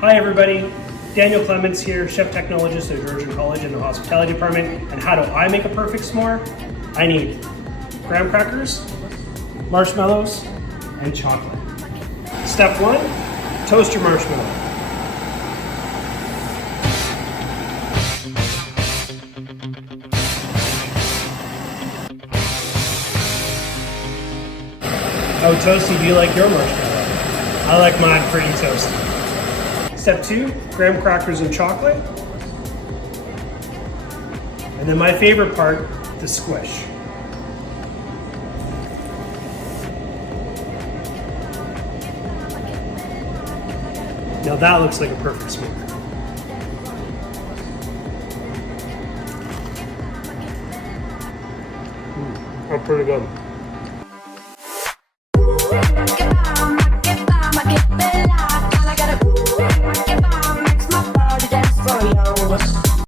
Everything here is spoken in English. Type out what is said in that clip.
Hi everybody, Daniel Clements here, Chef Technologist at Georgian College in the Hospitality Department. And how do I make a perfect s'more? I need graham crackers, marshmallows, and chocolate. Step 1, toast your marshmallow. How toasty do you like your marshmallow? I like mine pretty toasty. Step 2, graham crackers and chocolate. And then my favorite part, the squish. Now that looks like a perfect s'more. That's pretty good. All I gotta, makes my body dance for you.